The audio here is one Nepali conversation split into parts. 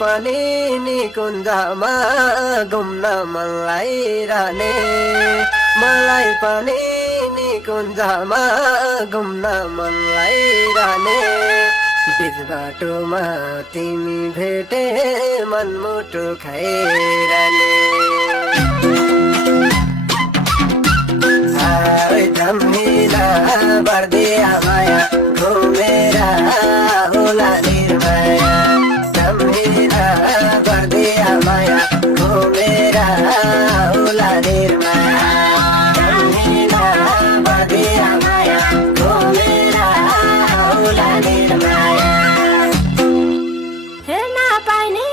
पनि निकुञ्जमा घुम्न मन लागिरहने मलाई पनि निकुञ्जमा घुम्न मन लागिरहने बिच बाटोमा तिमी भेटे मनमुटु खाइरहने जम्मिला बर्दिया माया घुमेर होला निर्माया जम्मिला बर्दिया माया घुमेर होला निर्माया जम्मिला बर्दिया माया घुमेर होला निर्माया हेर्न पाइने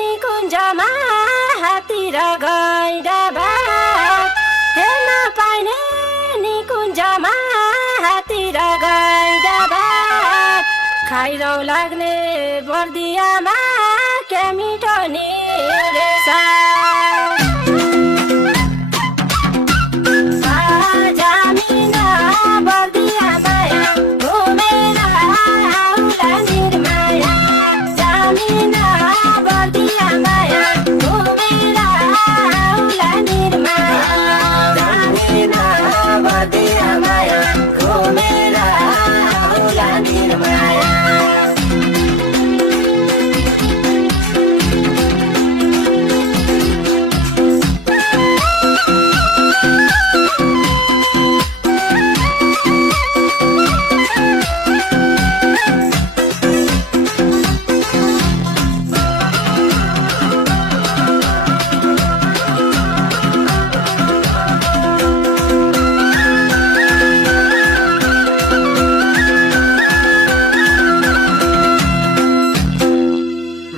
निकुञ्जमा हात्ती र गैँडा हेर्न पाइने निकुञ्जमा हात्ती र गैँडा खाइरौ लाग्ने बर्दियामा क्या मिठो नि रहेछ जामिना बर्दिया माया घुमेर आउला निर्माया जामिना बर्दिया माया घुमेर आउला निर्माया जम्मिला बर्दिया माया घुमेर होला निर्माया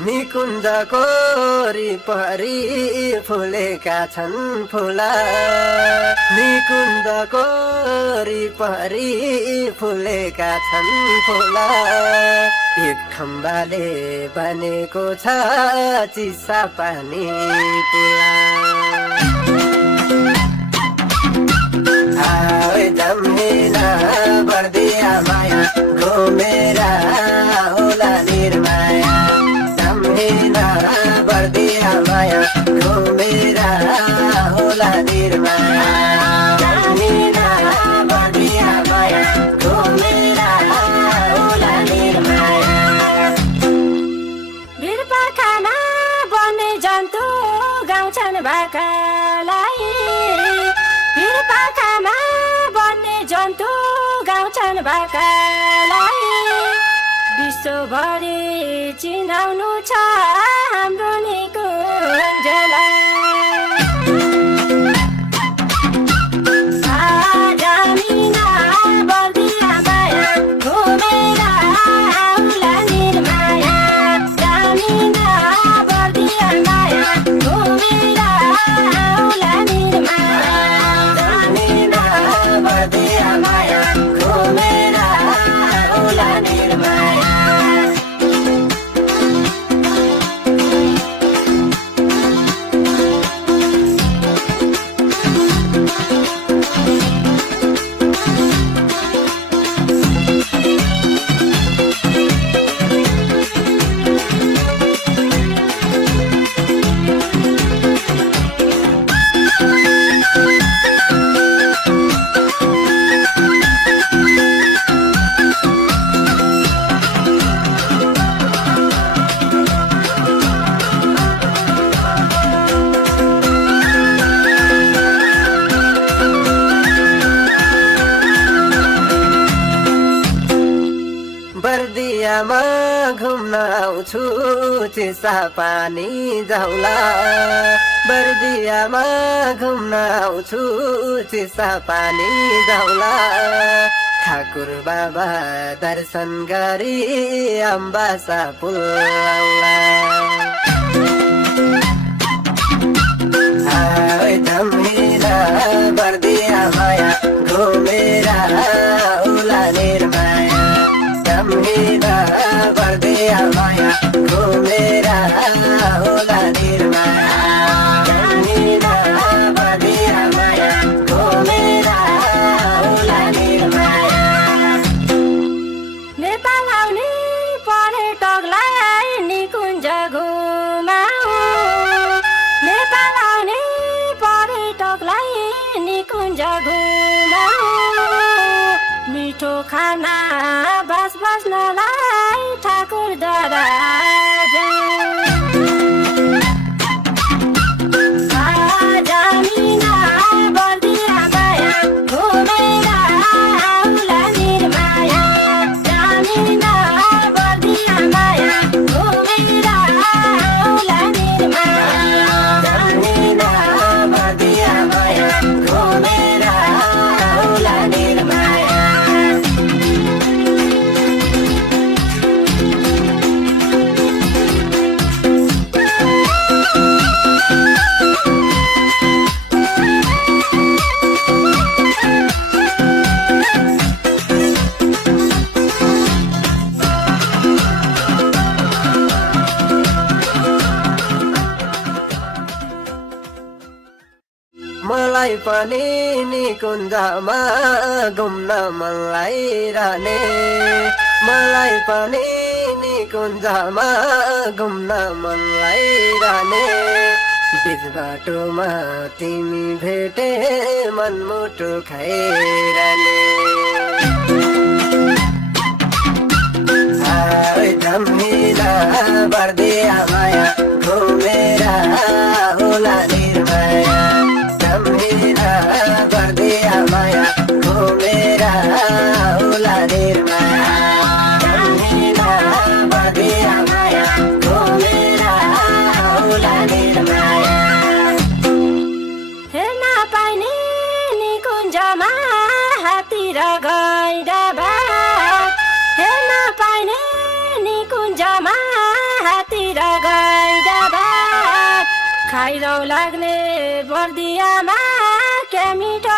निकुञ्जको वरिपरि फुलेका छन् फुला निकुञ्जको वरिपरि फुलेका छन् फुला एक खम्बाले बनेको छ चिसा पानी पुला जम्मिला बर्दिया माया घुमेर होला निर्माया जम्मिला बर्दिया माया घुमेर होला निर्माया जम्मिला बर्दिया माया घुमेर होला निर्माया भिरपाखामा बन्ने जन्तु गाउँछन् भाकालाई भिरपाखामा बन्ने जन्तु गाउँछन् भाकालाई विश्वभरि चिनाउनु छ हाम्रो निकुञ्जलाई जामिना बर्दिया माया घुमेर आउला निर्माया जामिना बर्दिया माया घुमेर आउला निर्माया जम्मिला बर्दिया माया घुमेर होला निर्माया बर्दियामा घुम्न आउँछु चिसा पानी जाउला बर्दियामा घुम्न आउँछु चिसा पानी जाउला ठाकुर बाबा दर्शन गरी अम्बासा पुलाउला जम्मिला बर्दिया माया घुमेर होला निर्माया जम्मिला बर्दिया माया घुमेर होला निर्माया जम्मिला बर्दिया माया घुमेर होला निर्माया नेपाल आउने पर्यटकलाई निकुञ्ज घुम खाना बस्नलाई ठाकुरद्वारा जमिना बर्दिया माया घुमेर आउला निर्माया जमिना बर्दिया माया घुमेर आउला निर्माया जमिना बर्दिया माया घुमेर आउला निर्माया मलाई पनि निकुञ्जमा घुम्न मन लागिरहने मलाई पनि निकुञ्जमा घुम्न मन लागिरहने बिच बाटोमा तिमी भेटे मनमुटु खाइरहने जमिना बर्दिया माया घुमेर आउला निर्माया जमिना बर्दिया माया घुमेर आउला निर्माया जमिना बर्दिया माया घुमेर आउला निर्माया हेर्न पाइने निकुञ्जमा हात्ती र गैँडा बाघ हेर्न पाइने निकुञ्जमा हात्ती र गैँडा बाघ खाइरौ लाग्ने बर्दियामा क्या मिठो